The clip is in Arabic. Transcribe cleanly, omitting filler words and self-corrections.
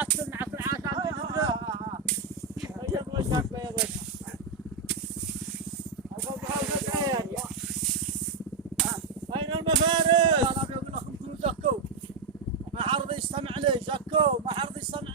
عطلنا عطل عشان بيض وجهك بيض وجهك أين المفارس؟ أنا بقول لكم كلوا زكوا ما حرض يستمع لي زكوا ما حرض يستمع